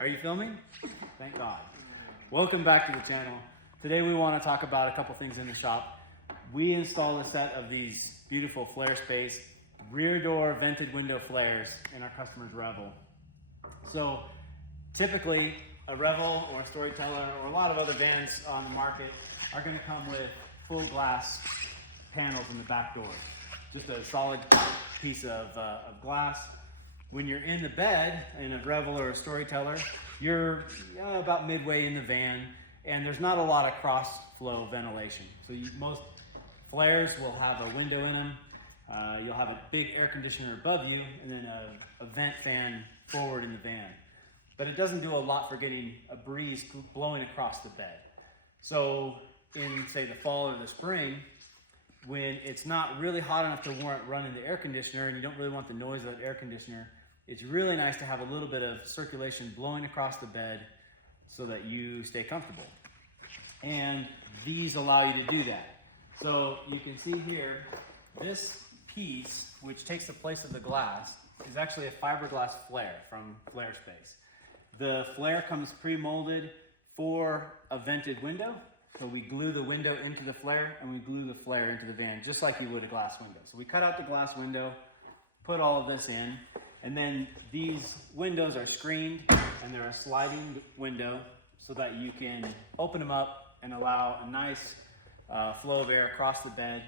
Are you filming? Thank God. Welcome back to the channel. Today we want to talk about a couple things in the shop. We installed a set of these beautiful Flarespace rear door vented window flares in our customer's Revel. So typically a Revel or a Storyteller or a lot of other vans on the market are going to come with full glass panels in the back door. Just a solid piece of glass. When you're in the bed in a Revel or a Storyteller, you're about midway in the van and there's not a lot of cross flow ventilation. So most flares will have a window in them. You'll have a big air conditioner above you and then a vent fan forward in the van. But it doesn't do a lot for getting a breeze blowing across the bed. So in, say, the fall or the spring, when it's not really hot enough to warrant running the air conditioner and you don't really want the noise of that air conditioner, it's really nice to have a little bit of circulation blowing across the bed so that you stay comfortable. And these allow you to do that. So you can see here, this piece, which takes the place of the glass, is actually a fiberglass flare from Flarespace. The flare comes pre-molded for a vented window. So we glue the window into the flare and we glue the flare into the van, just like you would a glass window. So we cut out the glass window, put all of this in, and then these windows are screened and they're a sliding window so that you can open them up and allow a nice flow of air across the bed.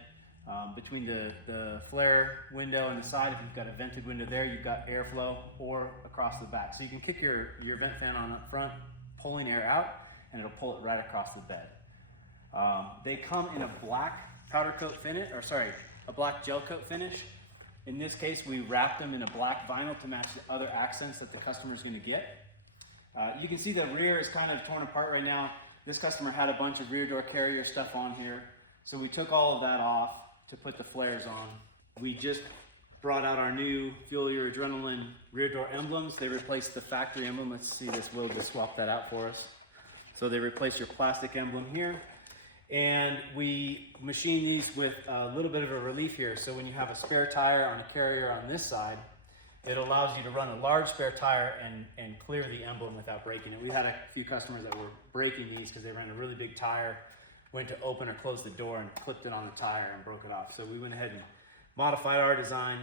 Between the flare window and the side, if you've got a vented window there, you've got airflow, or across the back. So you can kick your vent fan on up front, pulling air out, and it'll pull it right across the bed. They come in a black powder coat finish, or sorry, a black gel coat finish. In this case, we wrapped them in a black vinyl to match the other accents that the customer's gonna get. You can see the rear is kind of torn apart right now. This customer had a bunch of rear door carrier stuff on here. So we took all of that off to put the flares on. We just brought out our new Fuel Your Adrenaline rear door emblems. They replaced the factory emblem. Let's see this, Will just swap that out for us. So they replaced your plastic emblem here. And we machine these with a little bit of a relief here. So when you have a spare tire on a carrier on this side, it allows you to run a large spare tire and clear the emblem without breaking it. We had a few customers that were breaking these because they ran a really big tire, went to open or close the door and clipped it on the tire and broke it off. So we went ahead and modified our design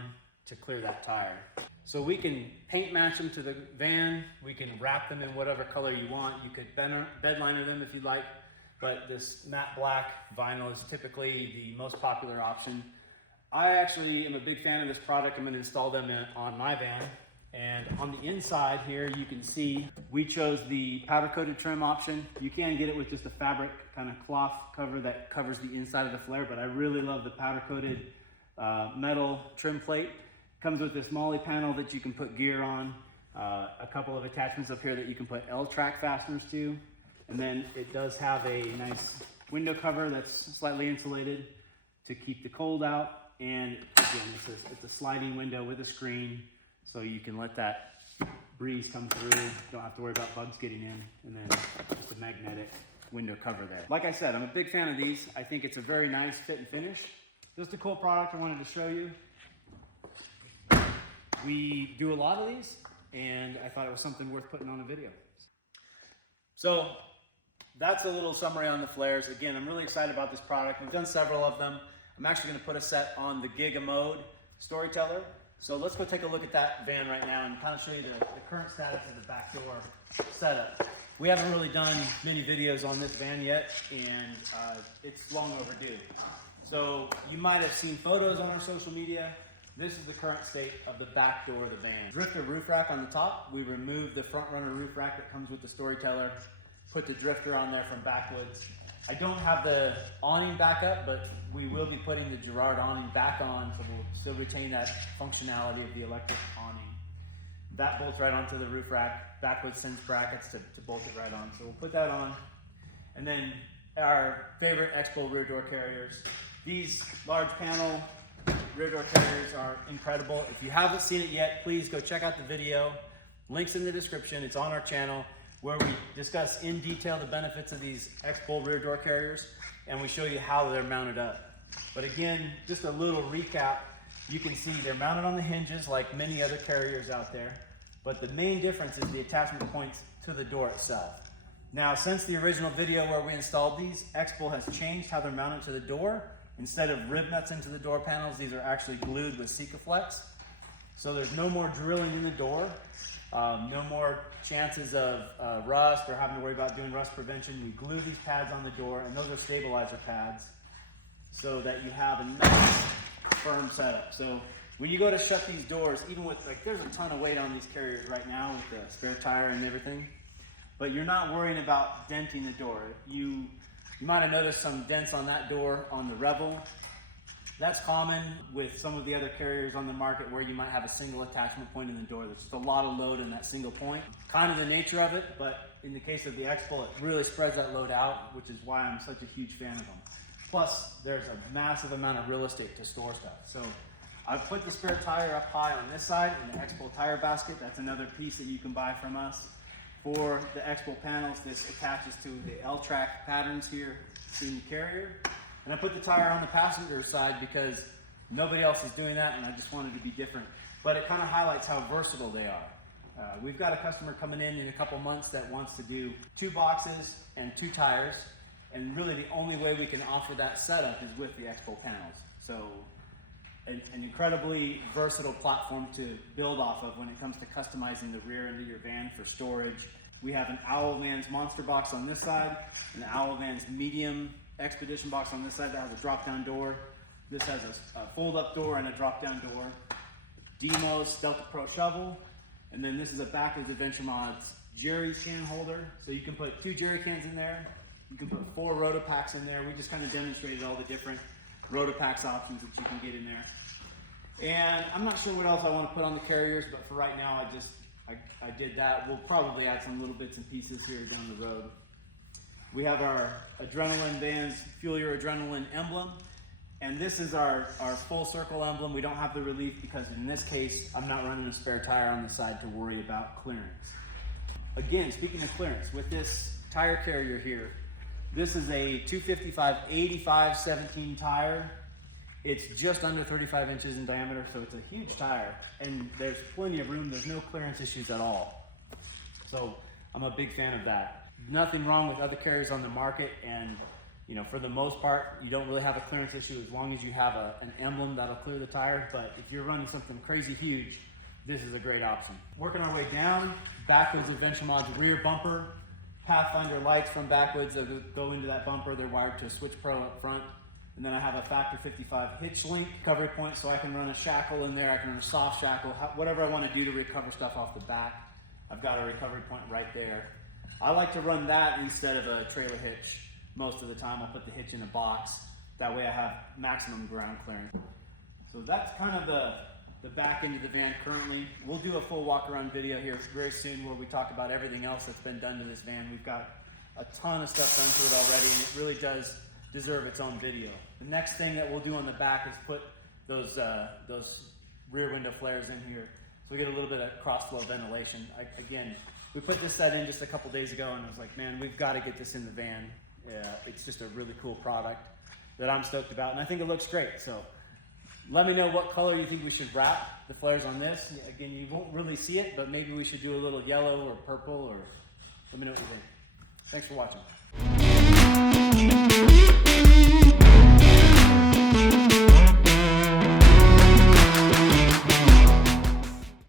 to clear that tire. So we can paint match them to the van. We can wrap them in whatever color you want. You could bed liner them if you like. But this matte black vinyl is typically the most popular option. I actually am a big fan of this product. I'm going to install them on my van. And on the inside here, you can see we chose the powder coated trim option. You can get it with just a fabric kind of cloth cover that covers the inside of the flare, but I really love the powder coated metal trim plate. Comes with this molly panel that you can put gear on, a couple of attachments up here that you can put L-track fasteners to. And then it does have a nice window cover that's slightly insulated to keep the cold out. And again, it's a sliding window with a screen, so you can let that breeze come through. Don't have to worry about bugs getting in. And then just a magnetic window cover there. Like I said, I'm a big fan of these. I think it's a very nice fit and finish. Just a cool product I wanted to show you. We do a lot of these, and I thought it was something worth putting on a video. So that's a little summary on the flares. Again, I'm really excited about this product. We've done several of them. I'm actually gonna put a set on the Giga MODE Storyteller. So let's go take a look at that van right now and kind of show you the current status of the back door setup. We haven't really done many videos on this van yet, and it's long overdue. So you might have seen photos on our social media. This is the current state of the back door of the van. Drifter roof rack on the top. We removed the front runner roof rack that comes with the Storyteller, put the drifter on there from backwoods. I don't have the awning back up, but we will be putting the Girard awning back on, so we'll still retain that functionality of the electric awning. That bolts right onto the roof rack. Backwoods sends brackets to bolt it right on. So we'll put that on. And then our favorite Xbull rear door carriers. These large panel rear door carriers are incredible. If you haven't seen it yet, please go check out the video. Link's in the description. It's on our channel, where we discuss in detail the benefits of these Xbull rear door carriers, and we show you how they're mounted up. But again, just a little recap. You can see they're mounted on the hinges like many other carriers out there. But the main difference is the attachment points to the door itself. Now, since the original video where we installed these, Xbull has changed how they're mounted to the door. Instead of rib nuts into the door panels, these are actually glued with Sikaflex. So there's no more drilling in the door, no more chances of rust or having to worry about doing rust prevention. We glue these pads on the door, and those are stabilizer pads so that you have a nice firm setup. So when you go to shut these doors, even with, like, there's a ton of weight on these carriers right now with the spare tire and everything, but you're not worrying about denting the door. You might have noticed some dents on that door on the Rebel. That's common with some of the other carriers on the market where you might have a single attachment point in the door. There's just a lot of load in that single point. Kind of the nature of it, but in the case of the Xbull, it really spreads that load out, which is why I'm such a huge fan of them. Plus, there's a massive amount of real estate to store stuff. So I've put the spare tire up high on this side in the Xbull tire basket. That's another piece that you can buy from us. For the Xbull panels, this attaches to the L-track patterns here in the carrier. And I put the tire on the passenger side because nobody else is doing that, and I just wanted to be different. But it kind of highlights how versatile they are. We've got a customer coming in a couple months that wants to do 2 boxes and 2 tires, and really the only way we can offer that setup is with the Xbull panels. So an incredibly versatile platform to build off of when it comes to customizing the rear end of your van for storage. We have an Owl Vans Monster box on this side, an Owl Vans Medium Expedition box on this side that has a drop-down door. This has a fold-up door and a drop-down door. Demos Delta Pro shovel, and then this is a Backwards Adventure Mods jerry can holder. So you can put 2 jerry cans in there. You can put 4 Rotopacks in there. We just kind of demonstrated all the different Rotopacks options that you can get in there. And I'm not sure what else I want to put on the carriers, but for right now, I did that. We'll probably add some little bits and pieces here down the road. We have our Adrenaline Vans Fuel Your Adrenaline emblem, and this is our full circle emblem. We don't have the relief because in this case, I'm not running a spare tire on the side to worry about clearance. Again, speaking of clearance, with this tire carrier here, this is a 255/85/17 tire. It's just under 35 inches in diameter, so it's a huge tire, and there's plenty of room. There's no clearance issues at all. So I'm a big fan of that. Nothing wrong with other carriers on the market, and you know, for the most part, you don't really have a clearance issue as long as you have an emblem that'll clear the tire. But if you're running something crazy huge, this is a great option. Working our way down, Backwards Adventure Mods rear bumper, Pathfinder lights from Backwoods that go into that bumper. They're wired to a Switch Pro up front. And then I have a Factor 55 hitch link recovery point, so I can run a shackle in there. I can run a soft shackle, whatever I want to do to recover stuff off the back. I've got a recovery point right there. I like to run that instead of a trailer hitch most of the time. I put the hitch in a box. That way I have maximum ground clearance. So that's kind of the back end of the van currently. We'll do a full walk around video here very soon where we talk about everything else that's been done to this van. We've got a ton of stuff done to it already, and it really does deserve its own video. The next thing that we'll do on the back is put those rear window flares in here, so we get a little bit of cross flow ventilation. Again, we put this set in just a couple days ago, and I was like, man, we've got to get this in the van. It's just a really cool product that I'm stoked about, and I think it looks great. So let me know what color you think we should wrap the flares on this. Again, you won't really see it, but maybe we should do a little yellow or purple, or let me know what you think. Thanks for watching.